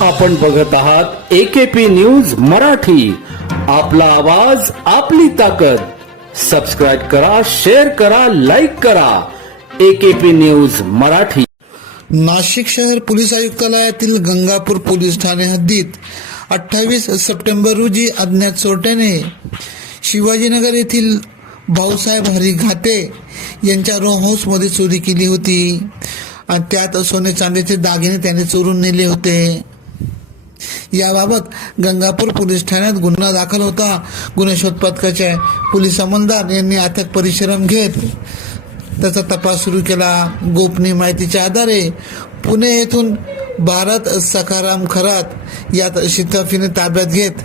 आपण बघत आहात एकेपी न्यूज मराठी. आपला आवाज आपली ताकद. सबस्क्राईब करा शेअर करा लाईक करा. AKP news Marathi. नाशिक शहर पोलीस आयुक्तालयातील गंगापूर पोलीस ठाणे हद्दीत अठ्ठावीस सप्टेंबर रोजी अज्ञात चोरट्याने शिवाजीनगर येथील भाऊसाहेब हरी घाटे यांच्या रो हाऊसमध्ये चोरी केली होती. आणि त्यात सोने चांदीचे दागिने त्याने चोरून नेले होते. याबाबत गंगापूर पोलीस ठाण्यात गुन्हा दाखल होता. गुन्हे शोध पथकाचे पोलीस अंमलदार यांनी अथक परिश्रम घेत त्याचा तपास सुरू केला. गोपनीय माहितीच्या आधारे पुणे येथून भारत सखाराम खरात यात शिताफीने ताब्यात घेत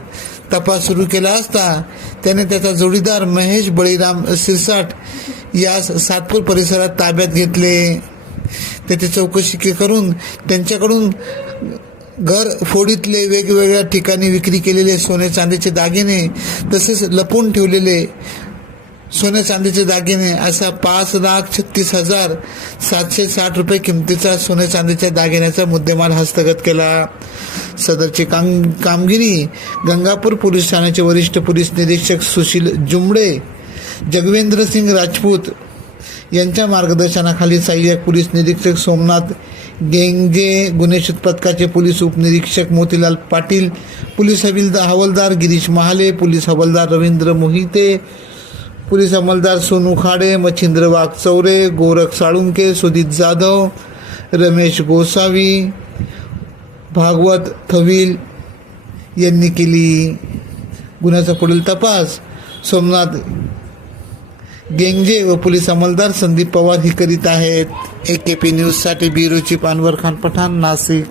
तपास सुरू केला असता त्याने त्याचा जोडीदार महेश बळीराम सिरसाट यास सातपूर परिसरात ताब्यात घेतले. त्याची चौकशी करून त्यांच्याकडून घर फोडीतले वेगवेगळ्या ठिकाणी विक्री केलेले सोने चांदीचे दागिने तसेच लपून ठेवलेले सोने चांदीचे दागिने असा पाच लाख छत्तीस हजार सातशे साठ रुपये किमतीचा सोने चांदीच्या दागिन्याचा मुद्देमाल हस्तगत केला. सदरची काम कामगिरी गंगापूर पोलीस ठाण्याचे वरिष्ठ पोलीस निरीक्षक सुशील जुमडे जगवेंद्र सिंग राजपूत यांच्या मार्गदर्शनाखाली सहाय्यक पोलीस निरीक्षक सोमनाथ गेंगे गुन्हे पथकाचे पोलीस उपनिरीक्षक मोतीलाल पाटील पोलीस हविलदार हवालदार गिरीश महाले पोलीस हवालदार रवींद्र मोहिते पोलीस अंमलदार सोनू खाडे मच्छिंद्र वाघचौरे गोरख साळुंके सुदीत जाधव रमेश गोसावी भागवत थविल यांनी केली. गुन्ह्याचा पुढील तपास सोमनाथ गेंगजे व पोलीस अंमलदार संदीप पवार ही करीत आहेत. ए के पी न्यूजसाठी ब्युरो चीफ अनवर खान पठाण नाशिक.